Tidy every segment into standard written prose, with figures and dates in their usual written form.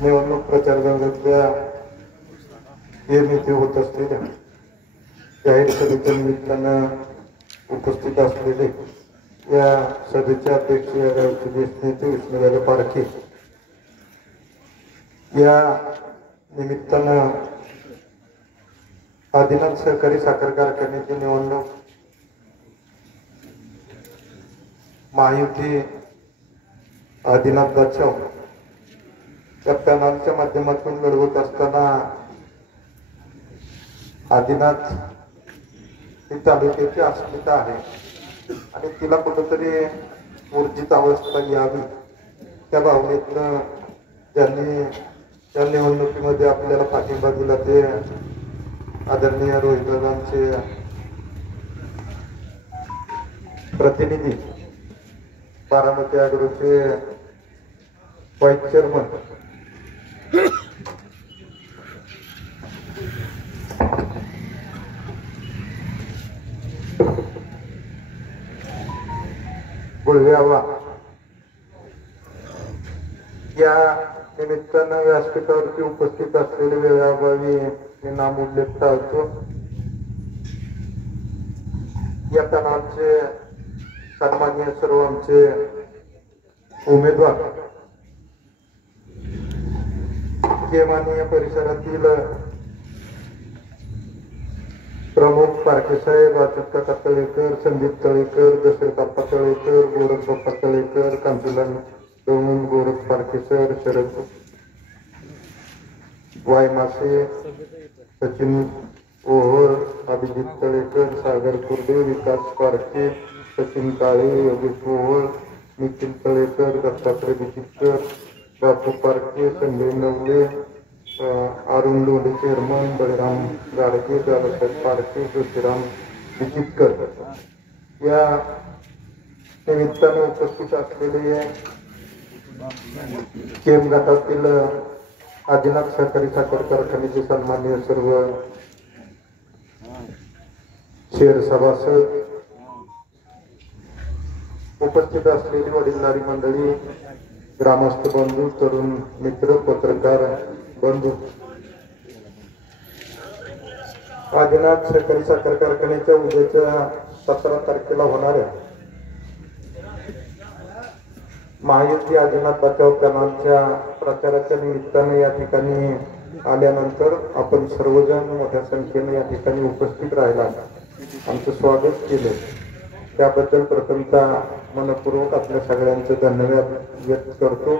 निवडणूक प्रचार दौऱ्यातल्या येथे होत असलेल्या जाहीर सभेच्या निमित्तानं उपस्थित असलेले या सभेचे अध्यक्ष या गावचे ज्येष्ठ नेते विष्णुदादा पारखे या निमित्तानं आदिनाथ सहकारी साखर कारखान्याची निवडणूक महायुती आदिनाथ बचाव या पॅनलच्या माध्यमातून लढवत असताना आदिनाथ ही तालुक्याची अस्मिता आहे आणि तिला कुठंतरी ऊर्जित अवस्था यावी त्या भावनेतनं ज्यांनी त्या निवडणुकीमध्ये आपल्याला पाठिंबा दिला ते आदरणीय रोहितदादांचे प्रतिनिधी बारामती ॲग्रोचे व्हाईस चेअरमन गुळव्यावा या निमित्तानं व्यासपीठावरती उपस्थित असलेले वेळाभावी मी नाम उल्लेख टाळतो. या पॅनलचे सन्माननीय सर्व आमचे उमेदवार केमानी या परिसरातील प्रमुख पारखेसाहेब अच्युत तळेकर, संदीप तळेकर, दशरथ तळेकर, गोरख बाप्पा तळेकर, कांतीलाल दौंड, गोरख पारखेसर, शरद वायमासे, सचिन ओहळ, अभिजित तळेकर, सागर कुर्डे, विकास पारखे, सचिन काळे, योगेश ओहळ, निखिल तळेकर, दत्तात्रय बिचितकर, बापू पारखे, संजय नवले, अरुण लोढे चेअरमन, बळीराम गाडगे, दादासाहेब पारखे, ज्योतिराम बिचितकर या निमित्ताने उपस्थित असलेले केम गटातील आदिनाथ सहकारी साखर कारखान्याचे सन्माननीय सर्व शेअर सभासद, उपस्थित असलेली वडीलधारी मंडळी, ग्रामस्थ बंधू, तरुण मित्र, पत्रकार बंधू, आदिनाथ सहकारी साखर कारखान्याच्या उद्याच्या 17 तारखेला होणाऱ्या महायुती आदिनाथ बचाव पॅनलच्या प्रचाराच्या निमित्ताने या ठिकाणी आल्यानंतर आपण सर्वजण मोठ्या संख्येने या ठिकाणी उपस्थित राहिला, आमचं स्वागत केलं त्याबद्दल प्रथमतः मनपूर्वक आपल्या सगळ्यांचे धन्यवाद व्यक्त करतो.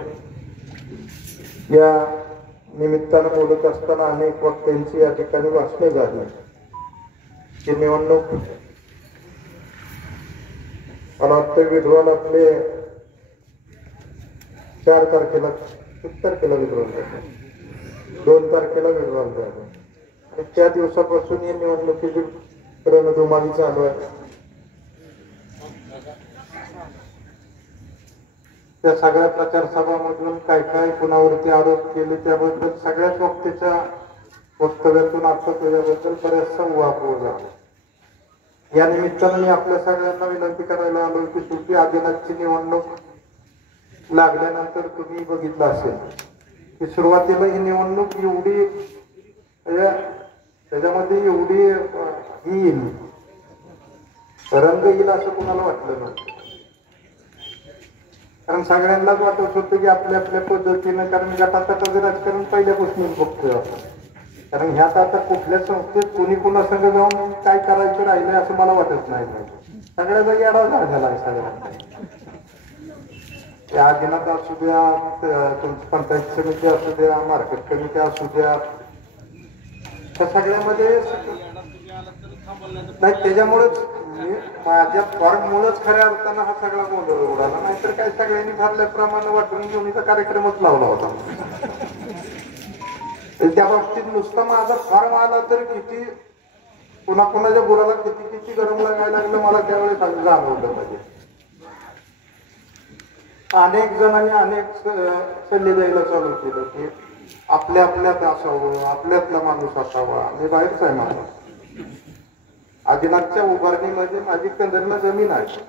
या निमित्तानं बोलत असताना अनेक वक्त्यांची या ठिकाणी भाषणे झाली. ही निवडणूक मला वाटतं विड्रॉल आपले 4 तारखेला 1 तारखेला विड्रॉल झाले, 2 तारखेला विड्रॉल झाले आणि त्या दिवसापासून ही निवडणुकीची रणधुमाळी चालू आहे. त्या सगळ्या प्रचार सभामधून काय काय कुणावरती आरोप केले त्याबद्दल सगळ्याच वक्त्याच्या वक्तव्यातून आता त्याच्याबद्दल बऱ्याचसा उहापोह झाला. या निमित्तानं मी आपल्या सगळ्यांना विनंती करायला आलो की शेवटी आदिनाथची निवडणूक लागल्यानंतर तुम्ही बघितलं असेल की सुरुवातीला ही निवडणूक एवढी त्याच्यामध्ये एवढी येईल रंग येईल असं कुणाला वाटलं नव्हतं. कारण सगळ्यांनाच वाटत होतं की आपल्या आपल्या पद्धतीनं, कारण गटातटाचं राजकारण पहिल्यापासूनच बघतोय आपण. कारण ह्यात आता कुठल्या संस्थेत कोणी कुणासंग जाऊन काय करायचं राहिलंय असं मला वाटत नाही. सगळ्या जागी आढावा झालेला आहे सगळ्यांना. त्या आदिनाथ असू द्या, तुमची पंचायत समिती असू द्या, मार्केट कमिटी असू द्या, त्या सगळ्यामध्ये नाही. त्याच्यामुळेच माझ्या फॉर्ममुळेच खऱ्या अर्थानं हा सगळा गोंधळ उडाला, नाहीतर काय सगळ्यांनी ठरल्याप्रमाणे वाटून घेऊनचा कार्यक्रमच लावला होता. त्या बाबतीत नुसता माझा फॉर्म आला तर किती कुणाच्या बुडाला किती किती गरम लागायला लागलं मला त्यावेळेस जाणवलं पाहिजे. अनेक जणांनी अनेक सल्ले द्यायला चालू केलं की आपल्या आपल्यात असावं, आपल्यातला माणूस असावा. मी बाहेरच आहे माझा. आदिनाथच्या उभारणीमध्ये माझी कंदरला जमीन आहे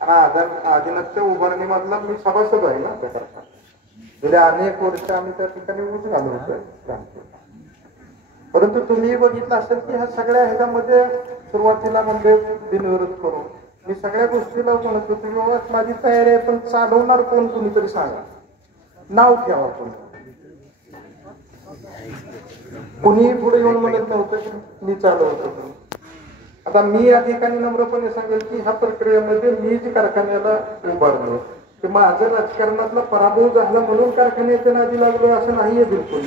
आणि आदिनाथच्या उभारणीमधला मी सभासद आहे ना त्या कारखान्यात. गेल्या अनेक वर्ष आम्ही त्या ठिकाणी ऊस घालवतोय. परंतु तुम्ही बघितलं असेल की ह्या सगळ्या ह्याच्यामध्ये सुरुवातीला म्हणजे बिनविरोध करू मी सगळ्या गोष्टीला म्हणत होतो बाबा माझी तयारी आहे, पण चालवणार कोण कुणीतरी सांगा, नाव ठेवा. कोणी पुढे येऊन म्हणत नव्हतं की मी चालवतो. आता मी या ठिकाणी नम्रपणे सांगेल की ह्या प्रक्रियेमध्ये मी जी कारखान्याला उभारलो ते माझं राजकारणातला पराभव झाला म्हणून कारखान्याच्या नादी लागलो असं नाहीये बिलकुल.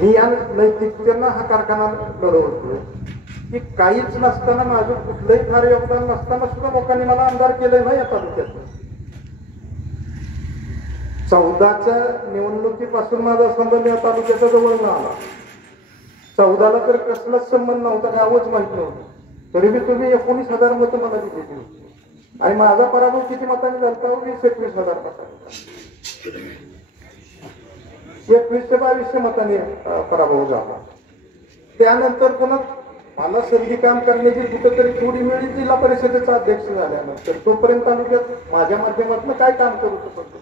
मी या नैतिकतेनं हा कारखाना लढवतोय की काहीच नसताना माझं कुठलंही फार योगदान नसताना सुद्धा लोकांनी मला आमदार केलंय ना या तालुक्यात. 14च्या निवडणुकीपासून माझा संबंध या तालुक्याच्या जवळ न आला. 14ला तर कसलाच संबंध नव्हता, गावच माहित नव्हतं. तरी मी तुम्ही 19,000 मतं मला दिली होती आणि माझा पराभव किती मतांनी झाला? 20-21,000 मतांनी, 21 ते 22 मतांनी पराभव झाला. त्यानंतर पुन्हा मला संधी काम करण्याची कुठेतरी थोडी मिळली जिल्हा परिषदेचा अध्यक्ष झाल्यानंतर. तोपर्यंत तालुक्यात माझ्या माध्यमातून काय काम करू शकतो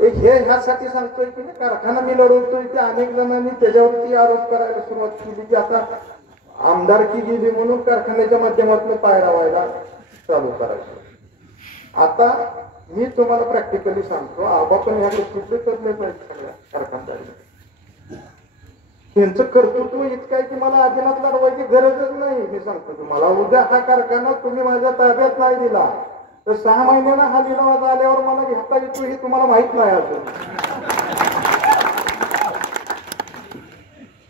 हे ह्यासाठी सांगतोय की कारखाना मी लढवतोय की अनेक जणांनी त्याच्यावरती आरोप करायला सुरुवात केली की आता आमदारकी गेली म्हणून कारखान्याच्या माध्यमातून पायऱ्या व्हायला चालू करायचं. आता मी तुम्हाला प्रॅक्टिकली सांगतो, आबा पण ह्या गोष्टीचे तज्ञ पाहिजे सगळ्या कारखानदारी. त्यांचं कर्तृत्व इतकं आहे की मला आदिनाथ लढवायची गरजच नाही. मी सांगतो तुम्हाला, उद्या हा कारखाना तुम्ही माझ्या ताब्यात नाही दिला तर 6 महिन्याला हा लिलाव आल्यावर मला घेता येतो हे तुम्हाला माहित नाही अजून.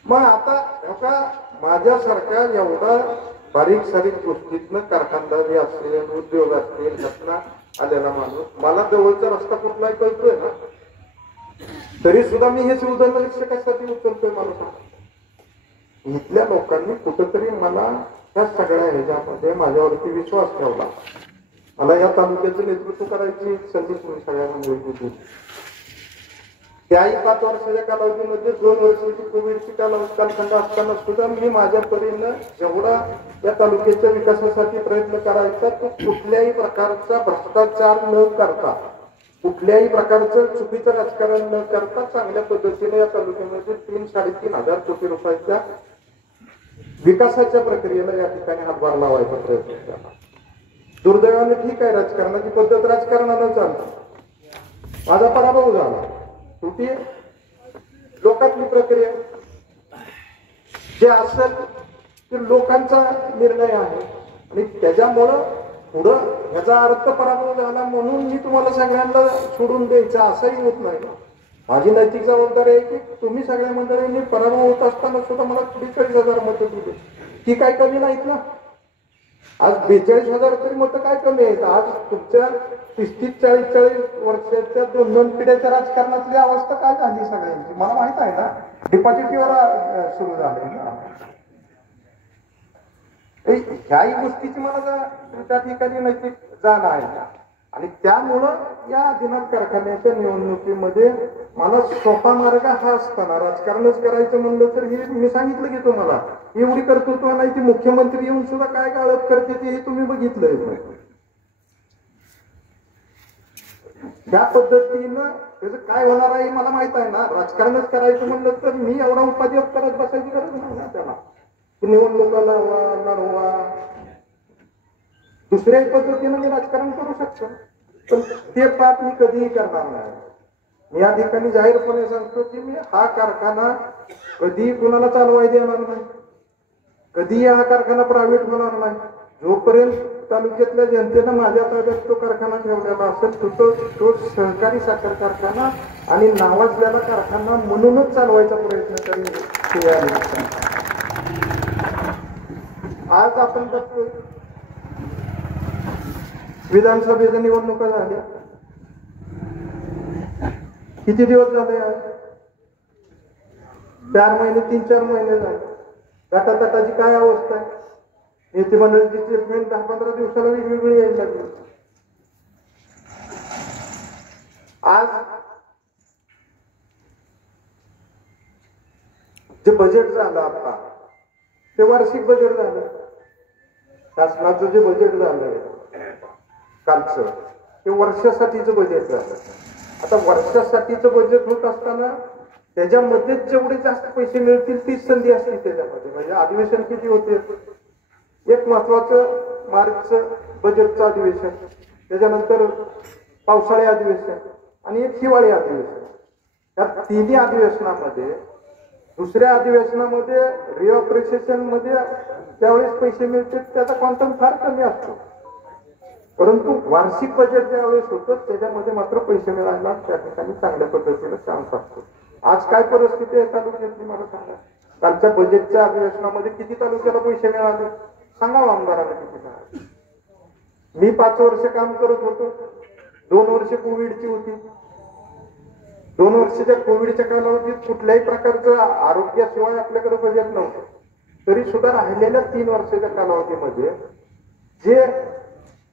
मग आता माझ्यासारख्या एवढा बारीक सारीक गोष्टीतनं कारखानदारी असेल, उद्योग असतील, घटना आलेला माणूस, मला जवळचा रस्ता कुठलाही कळतोय ना, तरी सुद्धा मी हे उदाहरण कशासाठी उचलतोय मला सांग. इथल्या लोकांनी कुठंतरी मला त्या सगळ्या ह्याच्यामध्ये माझ्यावरती विश्वास ठेवला. मला या तालुक्याचं नेतृत्व करायची संधी तुम्ही सगळ्या मंडळी दिली. त्याही 5 वर्षाच्या कालावधीमध्ये 2 वर्षाची कोविडची कालखंड असताना सुद्धा मी माझ्या परीनं जेवढा या तालुक्याच्या विकासासाठी प्रयत्न करायचा तो कुठल्याही प्रकारचा भ्रष्टाचार न करता, कुठल्याही प्रकारचं चुकीचं राजकारण न करता चांगल्या पद्धतीने या तालुक्यामध्ये 3-3.5 हजार कोटी रुपयाच्या विकासाच्या प्रक्रियेला या ठिकाणी हातभार लावायचा प्रयत्न केला. दुर्दैवाने ठीक आहे, राजकारणाची पद्धत राजकारणानं चालते. माझा पराभव झाला, शेवटी लोकांची प्रक्रिया जे असेल ते लोकांचा निर्णय आहे आणि त्याच्यामुळं पुढं ह्याचा अर्थ पराभव झाला म्हणून मी तुम्हाला सगळ्यांना सोडून द्यायचा असंही होत नाही. माझी नैतिक जबाबदारी आहे की तुम्ही सगळ्या मंडळींनी पराभव होत असताना सुद्धा मला 43,000 मतं दिली. ती काय कमी नाहीत ना. आज 42,000 तरी मतं काय कमी आहेत. आज तुमच्या 30-40 वर्षाच्या 2 पिढ्याच्या राजकारणातली अवस्था काय झाली सगळ्यांची मला माहित आहे ना. डिपॉझिटीवर सुरू झाले ना. ह्याही गोष्टीची मला त्या ठिकाणी नैतिक जाण आहे आणि त्यामुळं या आदिनाथ कारखान्याच्या निवडणुकीमध्ये मला सोपा मार्ग हा असताना राजकारणच करायचं म्हणलं तर हे मी सांगितलं की तुम्हाला एवढी कर्तृत्व नाही ती मुख्यमंत्री येऊन सुद्धा काय गाळप करते ते हे तुम्ही बघितलंय. त्या पद्धतीनं त्याचं काय होणार आहे मला माहित आहे ना. राजकारणच करायचं म्हणलं तर मी एवढा उपाध्याय करत बसायची गरज नाही ना त्याला. निवडणुका लढवा दुसऱ्या पद्धतीनं मी राजकारण करू शकतो पण ते पाप मी कधीही करणार नाही. मी या ठिकाणी जाहीरपणे सांगतो की मी हा कारखाना कधीही कुणाला चालवायला देणार नाही, कधीही हा कारखाना प्रायव्हेट होणार नाही. जोपर्यंत तालुक्यातल्या जनतेनं माझ्या ताब्यात तो कारखाना ठेवलेला असेल तो सहकारी साखर कारखाना आणि नावाजलेला कारखाना म्हणूनच चालवायचा प्रयत्न करेल. आज आपण बघतोय विधानसभेच्या निवडणुका झाल्या. किती दिवस झाले? 4 महिने 3-4 महिने झाले. गटातटाची काय अवस्था आहे? नेते मंडळीची स्टेटमेंट 10-15 दिवसाला वेगवेगळी यायला लागली. आज जे बजेट झालं आता ते वार्षिक बजेट झालं. शासनाचं जे बजेट झालं कालचं ते वर्षासाठीचं बजेट झालं. आता वर्षासाठीचं बजेट होत असताना त्याच्यामध्ये जेवढे जास्त पैसे मिळतील तीच संधी असते त्याच्यामध्ये. म्हणजे अधिवेशन किती होते, एक महत्वाचं मार्चचं बजेटचं अधिवेशन, त्याच्यानंतर पावसाळी अधिवेशन आणि एक हिवाळी अधिवेशन. या तिन्ही अधिवेशनामध्ये दुसऱ्या अधिवेशनामध्ये रिऑपरेशन मध्ये ज्यावेळेस पैसे मिळते त्याचा क्वांटम फार कमी असतो, परंतु वार्षिक बजेट ज्यावेळेस होतं त्याच्यामध्ये मात्र पैसे मिळायला त्या ठिकाणी चांगल्या पद्धतीने चान्स असतो. आज काय परिस्थिती आहे तालुक्यातली मला सांगा. कालच्या बजेटच्या अधिवेशनामध्ये किती तालुक्याला पैसे मिळाले सांगा आमदारांना किती मिळाले. मी 5 वर्ष काम करत होतो, 2 वर्ष कोविडची होती. 2 वर्षाच्या कोविडच्या कालावधीत कुठल्याही प्रकारचं आरोग्याशिवाय आपल्याकडे बजेट नव्हतं. तरी सुद्धा राहिलेल्या 3 वर्षाच्या कालावधीमध्ये जे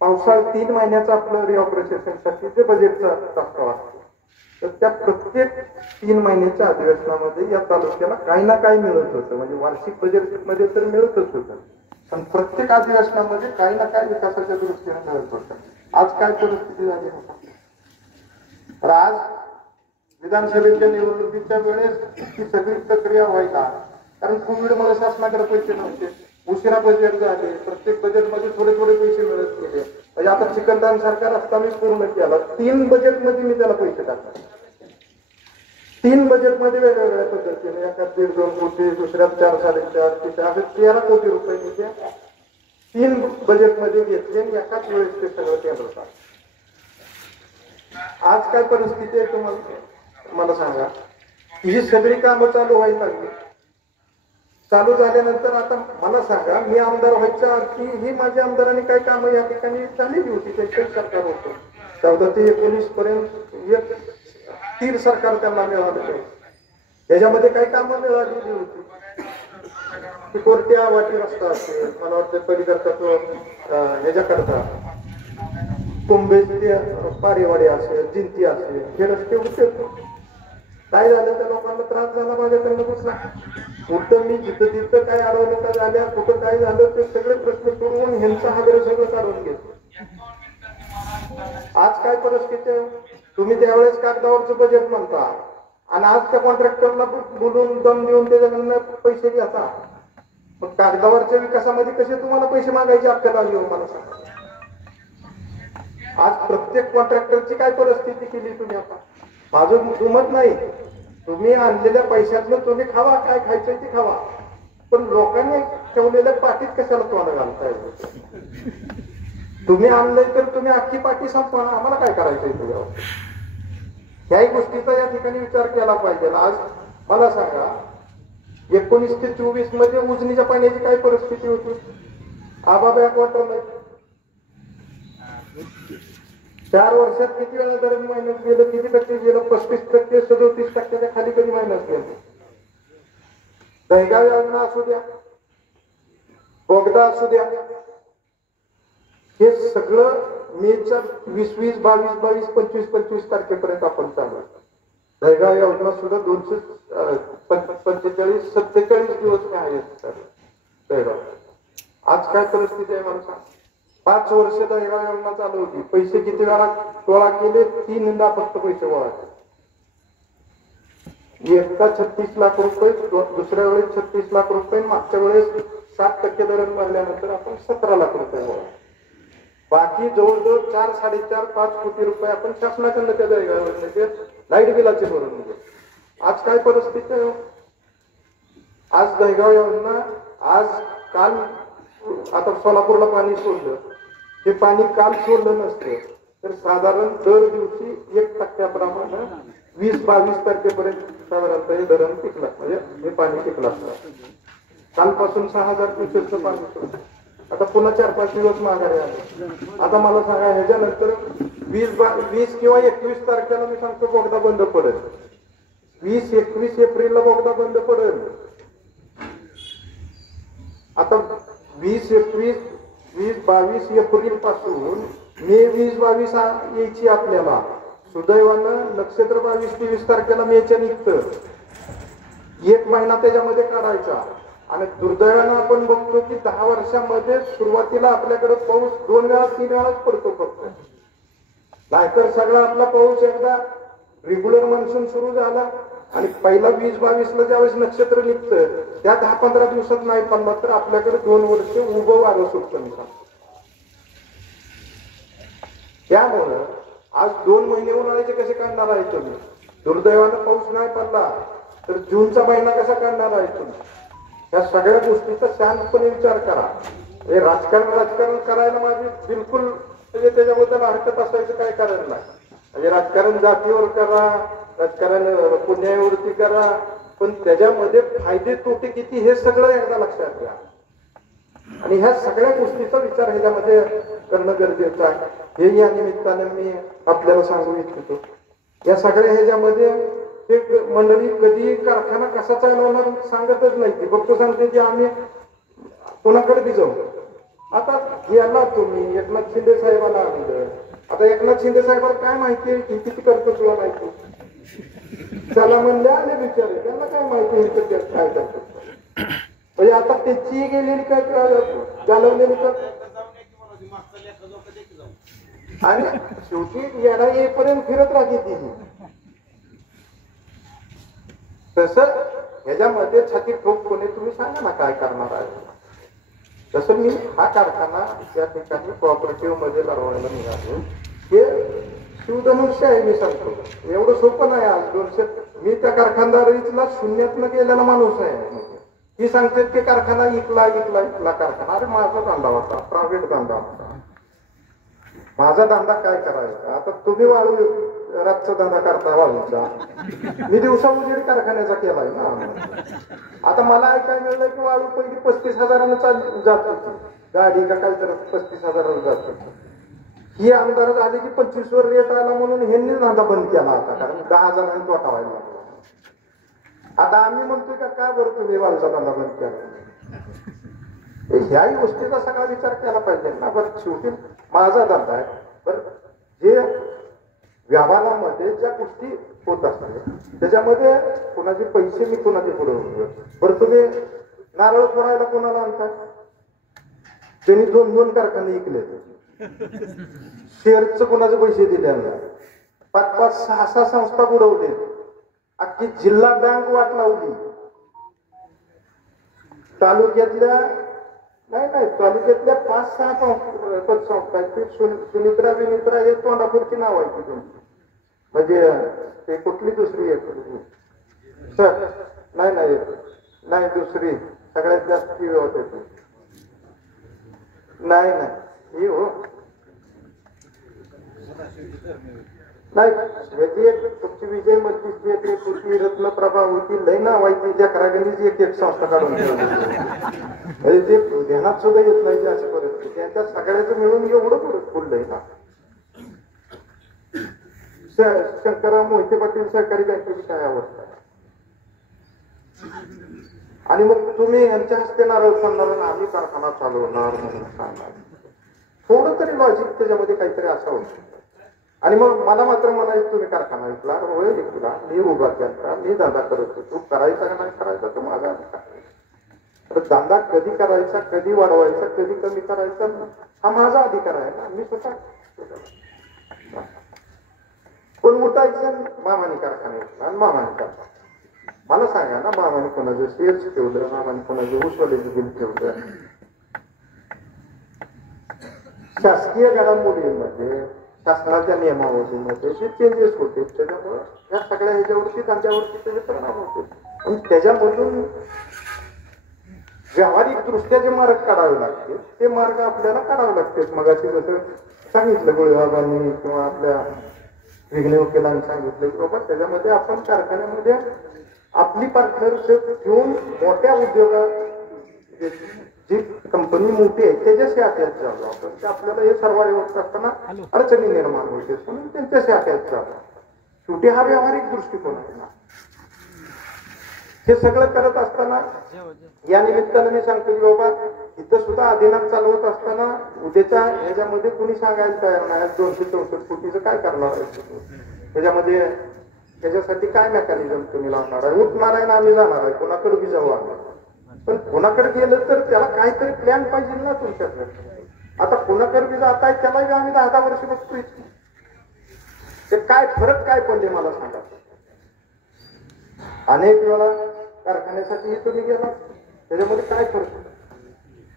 पावसाळ 3 महिन्याचं आपलं रिऑपरेशनसाठी जे बजेटचा प्रस्ताव असतो, तर त्या प्रत्येक 3 महिन्याच्या अधिवेशनामध्ये या तालुक्याला काही ना काही मिळत होतं. म्हणजे वार्षिक बजेटमध्ये तर मिळतच होतं, पण प्रत्येक अधिवेशनामध्ये काही ना काही विकासाच्या दृष्टीने मिळत होतं. आज काय परिस्थिती झाली होता. तर आज विधानसभेच्या निवडणुकीच्या वेळेस ही सगळी प्रक्रिया व्हायला, कारण कोविडमुळे शासनाकडे पैसे नव्हते, उशिरा बजेट झाले, प्रत्येक बजेटमध्ये थोडे थोडे पैसे मिळत गेले. म्हणजे आता चिकनदान सरकार असताना पूर्ण केला. 3 बजेटमध्ये मी त्याला पैसे टाकले, 3 बजेटमध्ये वेगवेगळ्या पद्धतीने, एकात 1.5-2 कोटी, दुसऱ्यात 4-4.5 कोटी, असे 13 कोटी रुपये मी ते 3 बजेटमध्ये घेतले आणि एकाच वेळेस ते सगळं केलं होतं. आज काय परिस्थिती आहे तुम्हाला मला सांगा. ही सगळी कामं चालू व्हायला लागली. चालू झाल्यानंतर आता मला सांगा, मी आमदार व्हायच्या आधी ही माझ्या आमदारांनी काही कामं या ठिकाणी झालेली होती. त्यांचं सरकार होतं 14 ते 19 पर्यंत एक स्थिर सरकार त्यांना मिळालं. त्याच्यामध्ये काही कामं मिळालेली होती. कोरट्या वाटी रस्ता असेल, मला वाटतं परिकरता ह्याच्याकरता कुंभे पारेवाडी असेल, जिंती असेल, हे रस्ते होते. काय झालं, त्या लोकांना त्रास झाला माझ्याकडनं कुठला. कुठं मी जिथं तिथं काय अडवणुका झाल्या, कुठं काय झालं, ते सगळे प्रश्न सोडवून ह्यांचा हादर सगळं काढून घेतलं. आज काय परिस्थिती आहे. तुम्ही त्यावेळेस कागदावरचं बजेट म्हणता आणि आज त्या कॉन्ट्रॅक्टरला बोलून दम देऊन त्याच्याकडनं पैसे घेता. मग कागदावरच्या विकासामध्ये कसे तुम्हाला पैसे मागायची अक्कल आली हो मला सांगा. आज प्रत्येक कॉन्ट्रॅक्टरची काय परिस्थिती केली तुम्ही. आता माझं दुमत नाही, तुम्ही आणलेल्या पैशातलं तुम्ही खावा, काय खायचं ते खावा, पण लोकांनी ठेवलेल्या पाठीत कशाला तोंड घालताय. तुम्ही आणलंय तर तुम्ही अख्खी पाठी संपवा, आम्हाला काय करायचंय तुझ्यावर. ह्याही गोष्टीचा या ठिकाणी विचार केला पाहिजे. आज मला सांगा, 19 ते 24 मध्ये उजनीच्या पाण्याची काय परिस्थिती होती. आबा बॅकवॉटर नाही. 4 वर्षात किती वेळा धरण मायनस गेलं, किती टक्के गेलं, 35%, 37% खाली कधी मायनस गेलं. दहीगाव योजना असू द्या, बोगदा असू द्या, हे सगळं मेच्या 20-20, 22-22, 25-25 तारखेपर्यंत आपण चालू आहे. दहीगाव योजना सुद्धा 245-47 दिवस मी आहेत दहीगाव. आज काय परिस्थिती आहे मला सांग. 5 वर्ष दहीगाव योजना चालू होती. पैसे किती वेळा गोळा केले, 3दा फक्त पैसे गोळा केले. एकदा 36 लाख रुपये, दुसऱ्या वेळेस 36 लाख रुपये, मागच्या वेळेस 7% धरण भरल्यानंतर आपण 17 लाख रुपये गोळा. बाकी जवळजवळ 4-4.5-5 कोटी रुपये आपण शासनाकडनं त्या दहीगाव योजनेचे लाईट बिलाचे भरून दिले. आज काय परिस्थिती आहे. आज दहीगाव योजना, आज काल आता सोलापूरला पाणी सोडलं, हे पाणी काल सोडलं नसतं तर साधारण दर दिवशी 1% 20-22 तारखेपर्यंत साधारणतः हे धरण टिकलं, म्हणजे हे पाणी टिकलं असतं. कालपासून 6000 क्युसेकचं पाणी सोडलं. आता पुन्हा 4-5 दिवस माघारी आले. आता मला सांगा, ह्याच्यानंतर 20 किंवा 21 तारखेला मी सांगतो बोगदा बंद पडेल. 20-21 एप्रिलला बोगदा बंद पडेल. आता 20-21, 20-22 एप्रिल पासून मे 20-22 यायची आपल्याला. सुदैवानं नक्षत्र 22-23 तारखेला मेच्या निघतं. 1 महिना त्याच्यामध्ये काढायचा. आणि दुर्दैवानं आपण बघतो की 10 वर्षांमध्ये सुरुवातीला आपल्याकडे पाऊस 2 वेळा 3 वेळाच पडतो फक्त. नाहीतर सगळा आपला पाऊस एकदा रेग्युलर मान्सून सुरू झाला आणि पहिला 20-22 ला ज्यावेळेस नक्षत्र निघतं त्या 10-15 दिवसात नाही पडला तर आपल्याकडे 2 वर्ष उभं वारं सुटतं. त्यामुळं आज 2 महिने उन्हाळ्याचे कसे काढणार आहे तुम्ही? दुर्दैवानं पाऊस नाही पडला तर जूनचा महिना कसा काढणार आहे तुम्ही? या सगळ्या गोष्टीचा शांतपणे विचार करा. हे राजकारण करायला माझी बिलकुल म्हणजे त्याच्याबद्दल हरकत असायचं काय कारण नाही. म्हणजे राजकारण जातीवर करा, राजकारण पुण्यावरती करा, पण त्याच्यामध्ये फायदे तोटे किती हे सगळं एकदा लक्षात घ्या. आणि ह्या सगळ्या गोष्टीचा विचार ह्याच्यामध्ये करणं गरजेचं आहे. हे या निमित्तानं मी आपल्याला सांगू इच्छितो. या सगळ्या ह्याच्यामध्ये एक मंडळी कधी कारखाना कसा चालवणार सांगतच नाही. ती फक्त सांगते की आम्ही कोणाकडे बी जाऊ. आता याला तुम्ही एकनाथ शिंदे साहेबांना आणलं. आता एकनाथ शिंदे साहेबांना काय माहिती आहे की किती करतो तुला माहिती? त्याला म्हणले आले बिचारे, त्यांना काय माहिती काय करतो. म्हणजे आता त्याची गेलेली काय घालवलेली तर आणि शेवटी येणा येईपर्यंत फिरत राहते ती. तसं ह्याच्यामध्ये छाती ठोक कोणी तुम्ही सांगा ना काय करणार आहे. तसं मी हा कारखाना त्या ठिकाणी कोऑपरेटिव्ह मध्ये लढवायला निघालो. हे शिवधनुष्य आहे. मी सांगतो एवढं सोपं नाही. आज 200 मी त्या कारखानदारीला शून्यातनं गेलेला माणूस आहे. ही सांगतात की कारखाना इकला कारखाना. अरे माझा धंदा होता, प्रायव्हेट धंदा होता. माझा धंदा काय करायचा? आता तुम्ही वाळू रातचा धंदा करता वाळूचा, मी दिवसा उजेड कारखान्याचा केलाय ना. आता मला ऐकायला मिळलं की वाळू पहिली 35,000 जात होती गाडी का काय तर 35,000 जात होती. ही आमदार झाली की 25 वर रेट आला म्हणून ह्यांनी धंदा बंद केला आता, कारण 10,000 तोटा व्हायला लागला. आता आम्ही म्हणतोय का काय बरं तुम्ही वाळूचा धंदा बंद केला? ह्याही गोष्टीचा सगळा विचार केला पाहिजे ना. बरं शेवटी माझा धंदा आहे. बरं जे व्यवहारामध्ये ज्या गोष्टी होत असतात त्याच्यामध्ये कोणाचे पैसे मी कोणाचे पुढे होतो. बरं तुम्ही नारळ फोडायला कोणाला आणतात? त्यांनी 2-2 कारखाने विकले. शेअरचं कोणाचे पैसे दिले, 5-5, 6-6 संस्था बुडवले. अख्खी जिल्हा बँक वाट लावली. तालुक्यातल्या 5-6 पतसंस्था सुनित्रा विनित्रा हे तोंडापुरची नाव आहे तुमची. म्हणजे ते कुठली दुसरी एक सर नाही दुसरी सगळ्यात जास्त होते नाही ही हो नाही. ह्याची एक तुमची विजय मस्तीची एक कृती रत्नप्रभा होती. लय नावायची त्या करागणीची एक संस्था काढून ठेवली. म्हणजे ते ध्यानात सुद्धा येत नाही अशी परिस्थिती. त्यांच्या सगळ्याचं मिळून एवढं पुढे फुललंय ना. शंकरराव मोहिते पाटील सहकारी बँकेची काय अवस्था आहे. आणि मग तुम्ही यांच्या हस्ते नारळ फोडणार आम्ही कारखाना चालवणार म्हणून सांगणार. थोडं तरी लॉजिक त्याच्यामध्ये काहीतरी असावं. आणि मग मला मात्र म्हणायचं तुम्ही कारखाना विकला, होय विकला, मी उभा केला, मी धंदा करत होतो. करायचा का नाही करायचा तो माझा अधिकार. तर धंदा कधी करायचा, कधी वाढवायचा, कधी कमी करायचा हा माझा अधिकार आहे ना. मी स्वतः कोण उठायचं मामाने कारखाना विकला आणि मामाने कारखाना. मला सांगा ना, मामाने कोणाचं शेअर्स ठेवलं, मामाने कोणाचं उसवलेचं बिल ठेवलं. शासकीय घडामोडींमध्ये शासनाच्या नियमावलीमध्ये जे चेंजेस होते त्याच्यामुळे या सगळ्या ह्याच्यावरती त्यांच्यावरती त्याचे परिणाम होते. आणि त्याच्यामधून व्यावहारिक दृष्ट्या जे मार्ग काढावे लागते ते मार्ग आपल्याला काढावे लागतात. मग अशी जसं सांगितलं गोळीबाबांनी किंवा आपल्या विघ्ने वकिलांनी सांगितलं की बाबा त्याच्यामध्ये आपण कारखान्यामध्ये आपली पार्टनरशिप घेऊन मोठ्या उद्योगात जी कंपनी मोठी आहे त्याच्याशी अटॅच झालो आपण. ते आपल्याला हे सर्वाइव्ह होत असताना अडचणी निर्माण होते म्हणून त्यांच्याशी अटॅच झालो. शेवटी हा व्यावहारिक दृष्टिकोन आहे ना. हे सगळं करत असताना या निमित्तानं मी सांगतो की बाबा इथं सुद्धा अधिनाथ चालवत असताना उद्याच्या ह्याच्यामध्ये कुणी सांगायला तयार नाही 264 कोटीचं काय करणार आहे त्याच्यामध्ये, त्याच्यासाठी काय मेकॅनिझम तुम्ही लावणार आहे. उठणार आहे ना आम्ही जाणार आहे, कोणाकडे बी जाऊ आम्ही. पण कोणाकडे गेलं तर त्याला काहीतरी प्लॅन पाहिजे ना तुमच्याकडे. आता कोणाकडे बी जात आहे त्याला आम्ही 10-10 वर्ष बघतोय. ते काय फरक काय पडले मला सांगा. अनेक वेळा कारखान्यासाठी तुम्ही गेला, त्याच्यामध्ये काय फरक.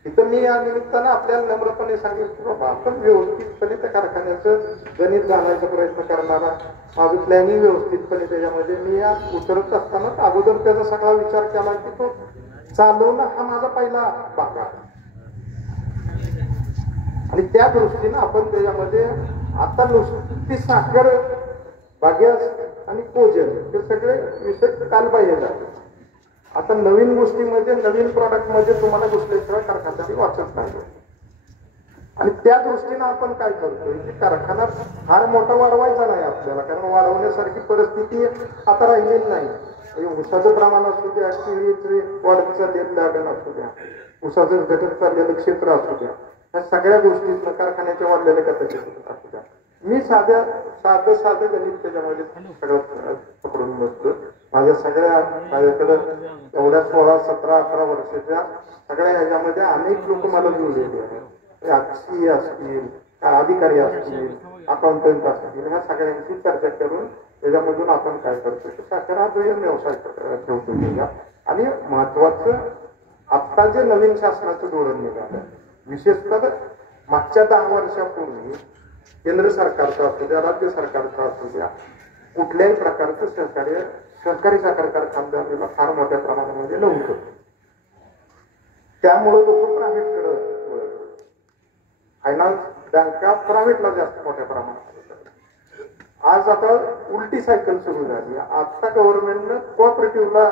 इथं मी या निमित्तानं आपल्याला नम्रपणे सांगितलं की बाबा आपण व्यवस्थितपणे त्या कारखान्याचं गणित घालायचा प्रयत्न करणारा, माझं प्लॅनिंग व्यवस्थितपणे त्याच्यामध्ये मी या उतरत असताना अगोदर त्याचा सगळा विचार केला की तो चालवणं हा माझा पहिला भाग आहे. आणि त्या दृष्टीनं आपण त्याच्यामध्ये आता नुसती साखर, बाग्यास आणि कोजन हे सगळे विषय काल पाहिजे झाले. आता नवीन गोष्टीमध्ये, नवीन प्रॉडक्ट मध्ये तुम्हाला दुसऱ्या कारखान्यासाठी वाचत नाही. आणि त्या दृष्टीनं आपण काय करतोय की कारखाना फार मोठा वाढवायचा नाही आपल्याला, कारण वाढवण्यासारखी परिस्थिती आता राहिलेली नाही. ऊसाचं प्रमाण असू द्या, केळीचे वाढत चाललेलं लागण असू द्या, ऊसाचं घटक चाललेलं क्षेत्र असू द्या, ह्या सगळ्या गोष्टी कारखान्याच्या वाढलेल्या कथेत असू द्या. मी साधं गणित त्याच्यामध्ये सगळं पकडून बसतो. माझ्या सगळ्या माझ्याकडं एवढ्या 16, 17, 18 वर्षाच्या सगळ्या ह्याच्यामध्ये अनेक लोक मला जुळलेले आहेत. अक्षी असतील, अधिकारी असतील, अकाउंटंट असतील, ह्या सगळ्यांची चर्चा करून त्याच्यामधून आपण काय करतो की साखर हा व्यवसाय ठेवतो. आणि महत्वाचं आत्ता जे नवीन शासनाचं धोरण निघालं, विशेषतः मागच्या 10 वर्षापूर्वी केंद्र सरकारचं असू द्या, राज्य सरकारचं असू द्या, कुठल्याही प्रकारचं सहकारी साखर कारखानदारीला फार मोठ्या प्रमाणामध्ये नव्हतं. त्यामुळे लोक प्रायव्हेटकडे, फायनान्स बँका प्रायव्हेटला जास्त मोठ्या प्रमाणात. आज आता उलटी सायकल सुरू झाली. आता गव्हर्नमेंटनं कोऑपरेटिव्हला,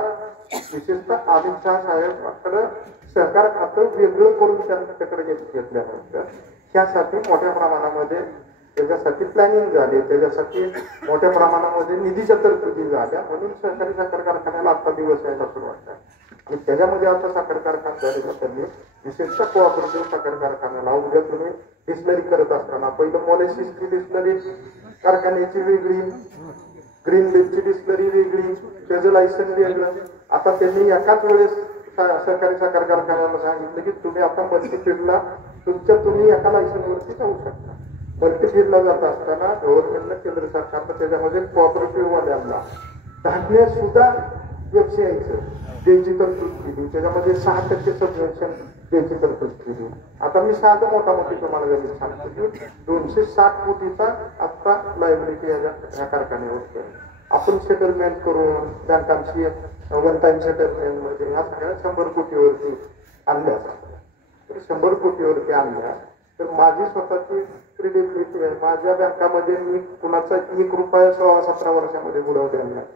विशेषतः अमित शहा साहेबांकडे सहकार खातं वेगळं करून त्यांच्याकडे घेतल्यानंतर त्यासाठी मोठ्या प्रमाणामध्ये त्याच्यासाठी प्लॅनिंग झाली, त्याच्यासाठी मोठ्या प्रमाणामध्ये निधीच्या तरतुदी झाल्या. म्हणून सहकारी साखर कारखान्याला आता दिवस यायला सुरुवात आहे. आणि त्याच्यामध्ये आता साखर कारखानदारीला त्यांनी विशेषतः कोऑपरेटिव्ह साखर कारखान्याला, उद्या तुम्ही डिस्लरी करत असताना पहिलं मॉलिसिसची डिस्लरी कारखान्याची वेगळी, ग्रीन लिपची डिस्लरी वेगळी, त्याचं लायसन वेगळं. आता त्यांनी एकाच वेळेस सहकारी साखर कारखान्याला सांगितलं की तुम्ही आता मल्टीफील्डला तुम्ही एका लायसनवरती जाऊ शकता. मल्टीफील्डला जात असताना गव्हर्नमेंटनं, केंद्र सरकारनं त्याच्यामध्ये कोऑपरेटिव्ह वाल्यांना धान्य सुद्धा व्यवसायाचं द्यायची तरतूद केली. त्याच्यामध्ये 6% सबवेन्शन द्यायची तरतूद केली. आता मी साधं मोठी तुम्हाला गणित सांगतो की 260 कोटीचा आता लायबिलिटी ह्या कारखान्यावर आपण सेटलमेंट करून बँकांची वन टाइम सेटलमेंट मध्ये ह्या सगळ्या 100 कोटीवरती आणल्या. तर 100 कोटीवरती आणल्या तर माझी स्वतःची क्रेडिबिलिटी आहे. माझ्या बँकामध्ये मी कुणाचा 1 रुपया 16-17 वर्षामध्ये बुडवलेला नाही.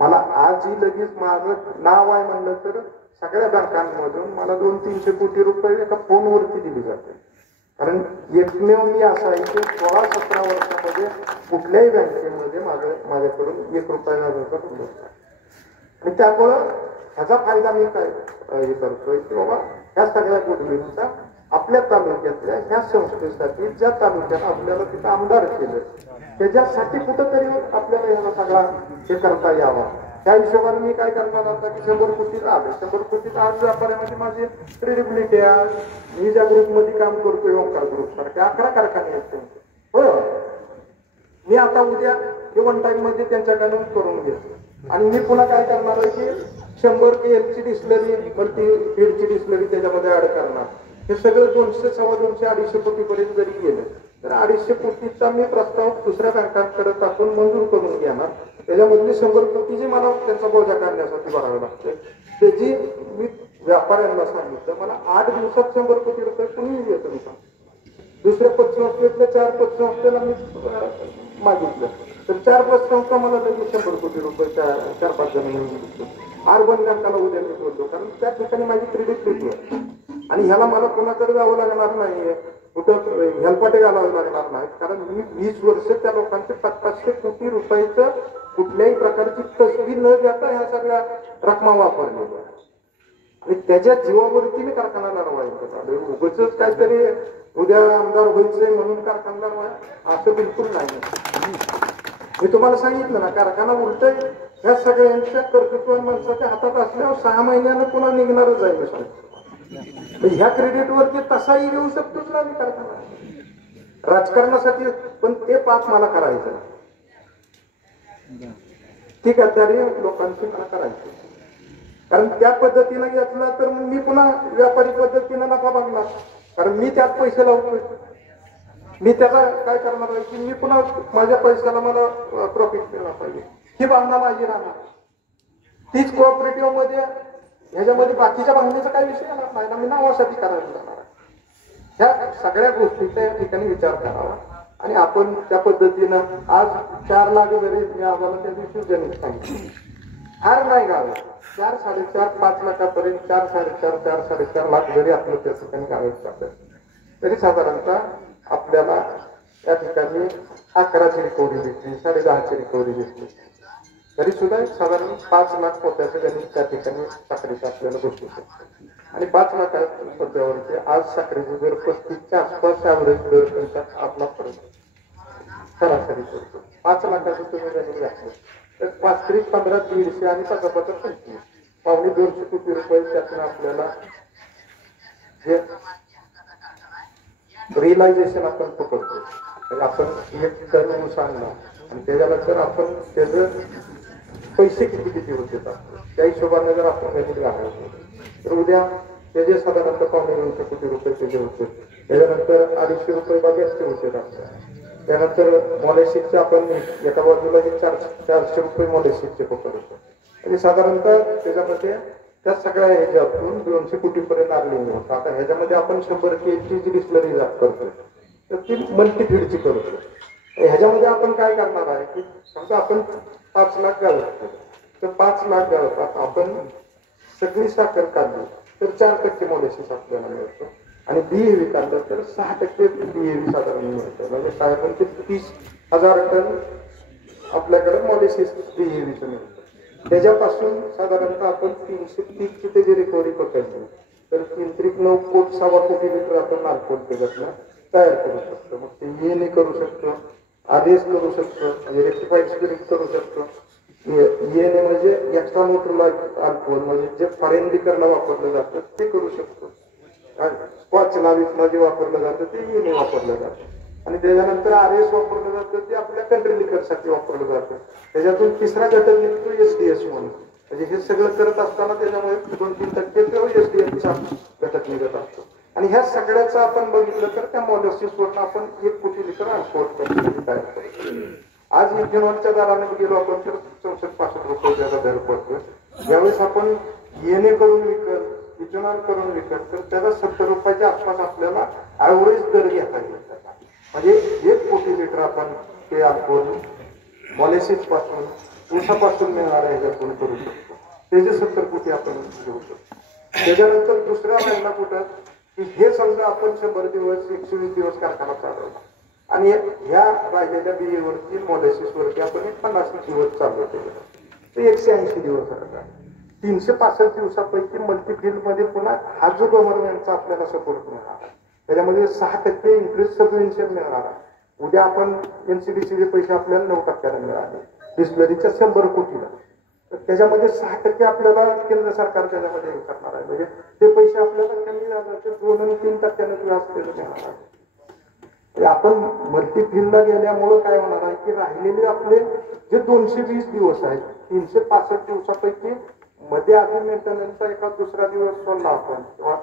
मला आजही लगेच माझं नाव आहे म्हणलं तर सगळ्या बँकांमधून मला 200-300 कोटी रुपये एका फोनवरती दिली जाते. कारण एकमेव मी असा आहे की 16-17 वर्षामध्ये कुठल्याही बँकेमध्ये माझ्याकडून 1 रुपया नाही. आणि त्यामुळं ह्याचा फायदा मी काय हे करतोय की बाबा ह्या सगळ्या गोष्टींचा आपल्या तालुक्यातल्या ह्या संस्थेसाठी, ज्या तालुक्यात आपल्याला तिथं आमदार केलं त्याच्यासाठी कुठंतरी आपल्याला ह्याला सगळा हे करता यावा. त्या हिशोबाने मी काय करणार होता की 100 कोटीत आले. 100 कोटीत आज व्यापाऱ्यामध्ये माझी क्रेडिबिलिटी आहे. मी ज्या ग्रुपमध्ये काम करतोय, ओंकार ग्रुप सारखे 11 कारखाने आहेत. हो, मी आता उद्या हे वन टाइम मध्ये त्यांच्याकडून करून घेतो. आणि मी पुन्हा काय करणार आहे की 100 KL ची डिस्लरी, मल्टीफील्डची डिस्लरी त्याच्यामध्ये ऍड करणार. हे सगळं 200, 250, 250 कोटी पर्यंत जरी गेलं तर 250 कोटीचा मी प्रस्ताव दुसऱ्या बँकांकडे टाकून मंजूर करून घेणार. त्याच्यामधली 100 कोटी जी मला त्यांचा बोजा काढण्यासाठी भरावे लागते त्याची मी व्यापाऱ्यांना सांगितलं मला 8 दिवसात 100 कोटी रुपये कुणीही देतो. दुसऱ्या पतसंस्थेतल्या 4 पतसंस्थेला मी मागितलं तर 4 पतसंस्था मला लगेच 100 कोटी रुपये 4-5 जण मिळून अर्बन बँकाला उद्या मी बोलतो. कारण त्या ठिकाणी माझी क्रेडिबिलिटी आहे. आणि ह्याला मला कोणाकडे जावं लागणार नाहीये, कुठं हेलपाटे घालावे लागणार नाही. कारण मी 20 वर्ष त्या लोकांचे 500 कोटी रुपयाचं कुठल्याही प्रकारची तसबी न देता ह्या सगळ्या रकमा वापरलेल्या. आणि त्याच्या जीवावरती मी कारखाना लढवायचं. उगाच काहीतरी उद्या आमदार व्हायचंय म्हणून कारखानदार व्हाय असं बिलकुल नाही. मी तुम्हाला सांगितलं ना, कारखाना उलट ह्या सगळ्यांच्या कर्तृत्व माणसाच्या हातात असल्यावर 6 महिन्यानं पुन्हा निघणारच आहे. ह्या क्रेडिटवरती तसाही येऊ शकतोच ना कारखाना राजकारणासाठी. पण ते पाप मला करायचं. ती गद्दारी लोकांची मला करायची. कारण त्या पद्धतीनं घेतलं तर मी पुन्हा व्यापारी पद्धतीनं नफा बघणार, कारण मी त्यात पैसे लावतोय. मी त्याला काय करणार आहे की मी पुन्हा माझ्या पैशाला मला प्रॉफिट मिळाला पाहिजे, ही भावना माझी राहणार. तीच कोऑपरेटिव्ह मध्ये ह्याच्यामध्ये बाकीच्या भावनेचा काही विषय येणार नाही ना, मी नावासाठी करायला जाणार आहे. ह्या सगळ्या गोष्टीचा या ठिकाणी विचार करावा आणि आपण त्या पद्धतीनं आज 4 लाख जरी मी आम्हाला त्या दिवशी जमीन सांगितली, फार नाही गाव 4, 4.5, 5 लाखापर्यंत 4, 4.5, 4, 4.5 लाख जरी आपलं त्या ठिकाणी गावायचं असेल तरी साधारणतः आपल्याला या ठिकाणी 11ची रिकव्हरी भेटली, 10.5ची रिकव्हरी भेटली, तरी सुद्धा साधारण 5 लाख पोत्याचं गणित त्या ठिकाणी साखरेचं आपल्याला बसू शकतो. आणि 5 लाख पोत्यावरती आज साखरेचे दर 35च्या आसपास ॲव्हरेज दर त्यांच्यात आपला फरक सरासरी करतो. 5 लाखाचं तुम्ही गणित घातलं तर 5 3 15 150 आणि 5 5 25 पावणे 200 कोटी रुपये त्यातून आपल्याला जे रिअलायझेशन आपण पकडतो. आपण एक टन ऊस आणला आणि त्याच्यानंतर आपण त्याचं पैसे किती होते त्या हिशोबाने जर आपण गणित घालायचो तर उद्या त्याचे साधारणतः पावणे 200 कोटी रुपये त्याचे होते. त्याच्यानंतर 250 रुपये बागेचे होते आपल्या. त्यानंतर मॉलेशिपचे आपण एका बाजूला हे 400 रुपये मॉलेशिपचे पकडतो आणि साधारणतः त्याच्यामध्ये त्या सगळ्या ह्याच्यातून 200 कोटीपर्यंत अर्निंग होतं. आता ह्याच्यामध्ये आपण 100 केची जी डिस्लरी करतोय तर ती मल्टीफीडची करतो. ह्याच्यामध्ये आपण काय करणार आहे की समजा आपण 5 लाख गावत तर 5 लाख गावतात आपण सगळी साखर काढली तर 4% मॉलेसिस आपल्याला मिळतो आणि बीएव्ही काढलं तर 6% बीएव्ही साधारण मिळतं. म्हणजे काय पण ते 30,000 टन आपल्याकडे मॉलेसिस बीएव्हीचं मिळतं. त्याच्यापासून साधारणतः आपण 330ची त्याची रिकव्हरी पकडली तर 3-9 कोट 6 कोटी लिटर आपण अल्कोहोल त्याच्यातनं तयार करू शकतो. मग ते ENA करू शकतो, आरएस करू शकतो, म्हणजे रेक्टिफाईड स्पिरिट करू शकतो. ENA म्हणजे एक्स्ट्रा न्यूट्रलाइज्ड अल्कोहोल, म्हणजे जे फॉरेन लिकरला वापरलं जातं ते करू शकतो. स्कॉच नाविकला जे वापरलं जातं ते ENA वापरलं जातं आणि त्याच्यानंतर आरएस वापरलं जातं ते आपल्या कंट्री लिकरसाठी वापरलं जातं. त्याच्यातून तिसरा घटक निघतो SDS म्हणून. म्हणजे हे सगळं करत असताना त्याच्यामुळे 2-3% SDFचा घटक निघत असतो. आणि ह्या सगळ्याचं आपण बघितलं तर त्या मॉलेसिसवर आपण 1 कोटी लिटर अल्कोहोल तयार करतो. आज इथेनॉलच्या दराने गेलो आपण तर 64-65 रुपये त्याचा दर पडतोय. ज्यावेळेस आपण ENA करून विकत, इथेनॉल करून विकत तर त्याचा 70 रुपयाच्या आसपास आपल्याला ॲव्हरेज दर घेता येईल. म्हणजे 1 कोटी लिटर आपण ते अल्कोहोल मॉलेसिस पासून ऊसापासून मिळणाऱ्या ह्याच्यातून करू शकतो. त्याचे 70 कोटी आपण घेऊ शकतो. त्याच्यानंतर दुसऱ्या महिना कुठं की हे समजा आपण 100 दिवस 120 दिवस कारखाना चालवला आणि ह्या राहिलेल्या बीएवरती मॉलेसिसवरती आपण 50 दिवस चालवतो तर 180 दिवस राहतात. 365 दिवसापैकी मल्टीफिल्ड मध्ये पुन्हा हा जो गव्हर्नमेंटचा आपल्याला सपोर्ट मिळणार त्याच्यामध्ये 6% इंटरेस्ट सबव्हेन्शन मिळणार. उद्या आपण NCDCचे पैसे आपल्याला 9% मिळाले डिस्लरीच्या 100 कोटीला तर त्याच्यामध्ये 6% आपल्याला केंद्र सरकार त्याच्यामध्ये हे करणार आहे. म्हणजे ते पैसे आपल्याला कमी व्याजाचे 2 आणि 3% व्याज त्याचं मिळणार आहे. आपण मल्टीफिल्डला गेल्यामुळं काय होणार आहे की राहिलेले आपले जे 220 दिवस आहेत 365 दिवसापैकी मध्ये आधी मेंटेनन्सचा एका दुसरा दिवस सोडला आपण किंवा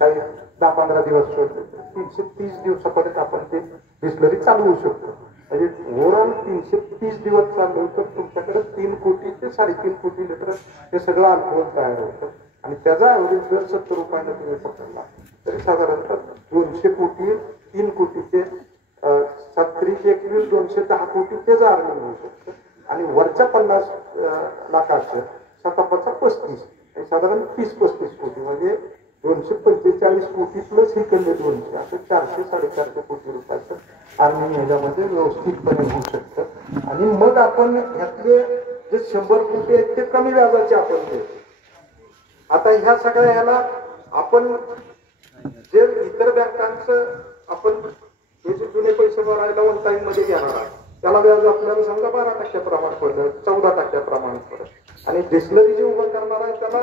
काही 10-15 दिवस सोडले 330 दिवसापर्यंत आपण ते डिस्लरी चालवू शकतो. म्हणजे ओव्हरऑल 330 दिवस चालवू तर तुमच्याकडे 3 कोटी ते 3.5 कोटी लिटर हे सगळं अल्कोहोल तयार होतं आणि त्याचा ॲव्हरेज जर 70 रुपयाला तुम्ही पकडला तरी साधारणतः 200 कोटी 3 कोटी ते 7-21 210 कोटी त्याचं अर्निंग होऊ शकतं. आणि वरच्या 50 लाखाचं 7-35 साधारण 30-35 कोटी म्हणजे 245 कोटी प्लस हे कल्ले 200 असं 400-450 कोटी रुपयाचं अर्निंग ह्याच्यामध्ये व्यवस्थितपणे होऊ शकतं. आणि मग आपण ह्यातले जे 100 कोटी आहेत ते कमी व्याजाचे आपण देतो. आता ह्या सगळ्या ह्याला आपण जे इतर बँकांचं आपण हे जे जुने पैसे भरायला 1 टाइम मध्ये घेणार आहे त्याला व्याज आपल्याला समजा 12% प्रमाण पडलं 14% प्रमाण पडलं आणि डिस्लरी जे उभं करणार आहे त्याला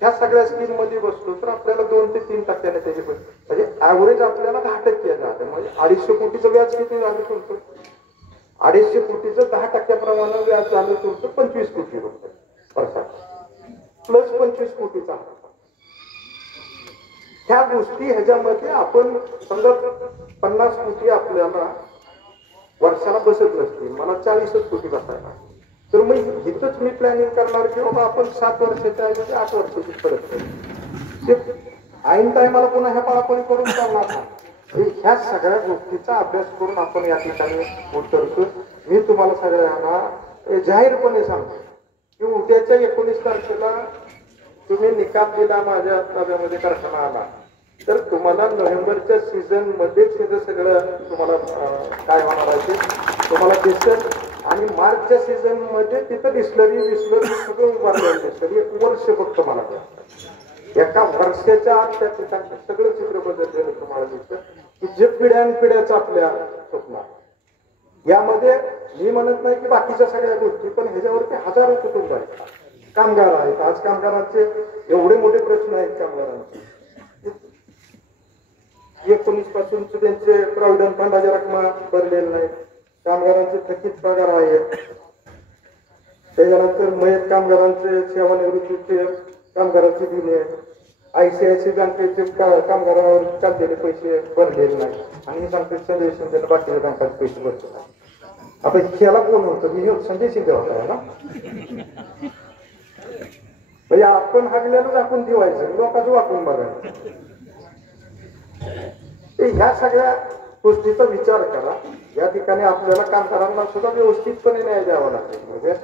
ह्या सगळ्या स्कीम मध्ये बसतो तर आपल्याला 2 ते 3% त्याचे म्हणजे ऍव्हरेज आपल्याला 10% जाते. म्हणजे 250 कोटीचं व्याज किती झालं तुमचं 250 कोटीचं 10% व्याज झालं तुमचं 25 कोटी रुपये वर्षात प्लस 25 कोटीचा ह्या गोष्टी ह्याच्यामध्ये आपण समजा 50 कोटी आपल्याला वर्षाला बसत नसतील, मला 40 कोटी बसायला, तर मग इथंच मी प्लॅनिंग करणार की बाबा आपण 7 वर्षाच्या ऐवजी 8 वर्षाची परत करू, ऐन टायमाला पुन्हा ह्या पळापळी करून चालणार नाही. ह्या सगळ्या गोष्टीचा अभ्यास करून आपण या ठिकाणी उतरतो. मी तुम्हाला सगळ्यांना जाहीरपणे सांगतो की उद्याच्या 19 तारखेला तुम्ही निकाल दिला, माझ्या ताब्यामध्ये कारखाना आला, तर तुम्हाला नोव्हेंबरच्या सीझन मध्येच तिथं सगळं तुम्हाला काय होणार आहे तुम्हाला दिसेल. आणि मार्चच्या सीझन मध्ये तिथं डिस्लरी सगळं उभारलेलं दिसेल. 1 वर्ष फक्त मला एका वर्षाच्या आत त्या ठिकाणी सगळं चित्र बदललेलं तुम्हाला दिसतं की जे पिढ्यानपिढ्याचं आपल्या स्वप्न आहे. यामध्ये मी म्हणत नाही की बाकीच्या सगळ्या गोष्टी, पण ह्याच्यावरती हजारो कुटुंब आहेत, कामगार आहेत. आज कामगारांचे एवढे मोठे प्रश्न आहेत कामगारांचे. 19 पासून त्यांचे प्रॉव्हिडंट फंडाच्या रक्कमा भरलेल्या नाहीत, कामगारांचे थकीत पगार आहेत, त्याच्यानंतर मयत कामगारांचे सेवानिवृत्तीचे कामगारांचे दिले, ICICI बँकेचे कामगारांवर चाललेले पैसे भरलेले नाही, आणि सांगते संजय शिंदे बाकीच्या बँकाचे पैसे भरले नाही. आता ह्याला कोण होतं? मी संजय शिंदे होता ना. म्हणजे आपण हागल्याला दाखवून ठेवायचं, लोकांचं वाकून बघायचं. ह्या सगळ्या गोष्टीचा विचार करा. या ठिकाणी आपल्याला कामगारांना सुद्धा व्यवस्थितपणे न्याय द्यावा लागेल. म्हणजे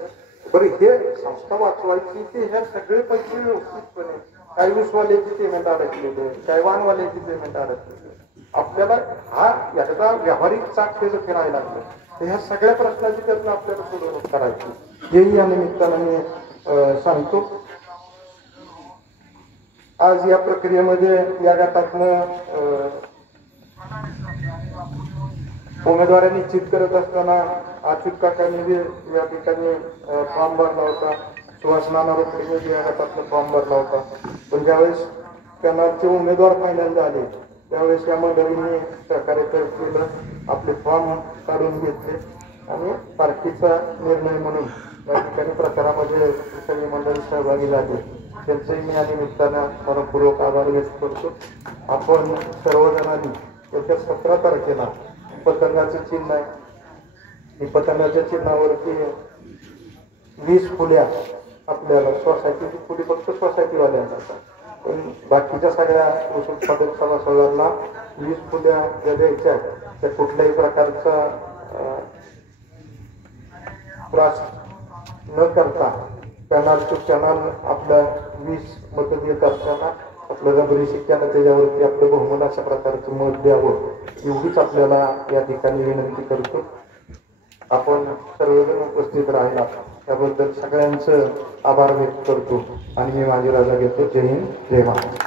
बरं, हे संस्था वाचवायची की ह्या सगळे पैसे व्यवस्थितपणे, काही वीसवाल्याची पेमेंट अडकलेले, काही वाहनवाल्याची पेमेंट अडकलेली, आपल्याला हा याचा व्यावहारिक चाक जर फिरायला लागलं तर ह्या सगळ्या प्रश्नाची त्यातून आपल्याला सोडवणूक करायची, हेही या निमित्तानं मी सांगतो. आज या प्रक्रियेमध्ये या गटातनं उमेदवार निश्चित करत असताना अच्युत काकांनी या ठिकाणी फॉर्म भरला होता, सुहास नाना रोकडे या गटातनं फॉर्म भरला होता. पण ज्यावेळेस त्यांचे उमेदवार फायनल झाले त्यावेळेस या मंडळींनी सहकार्य केलं, आपले फॉर्म काढून घेतले आणि पार्टीचा निर्णय म्हणून या ठिकाणी प्रचारामध्ये सगळी मंडळी सहभागी झाली. त्यांचंही मी या निमित्तानं मनपूर्वक आभार व्यक्त करतो. आपण सर्वजणांनी येत्या 17 तारखेला पतंगाचं चिन्ह आहे, पतंगाच्या चिन्हावरती 20 फुल्या आपल्याला सोसायटीची फुली फक्त सोसायटीवाल्यांना, पण बाकीच्या सगळ्या ऊस उत्पादक सभासदांना 20 फुल्या ज्या द्यायच्या आहेत त्या कुठल्याही प्रकारचा त्रास न करता पॅनल टू पॅनल आपल्या 20 मतं देत असताना आपलं रबरी शिक्क्यानं त्याच्यावरती आपलं बहुमत अशा प्रकारचं मत द्यावं, एवढीच आपल्याला या ठिकाणी विनंती करतो. आपण सर्वजण उपस्थित राहिला त्याबद्दल सगळ्यांचं आभार व्यक्त करतो आणि मी माझी रजा घेतो. जय हिंद, जय महाराष्ट्र.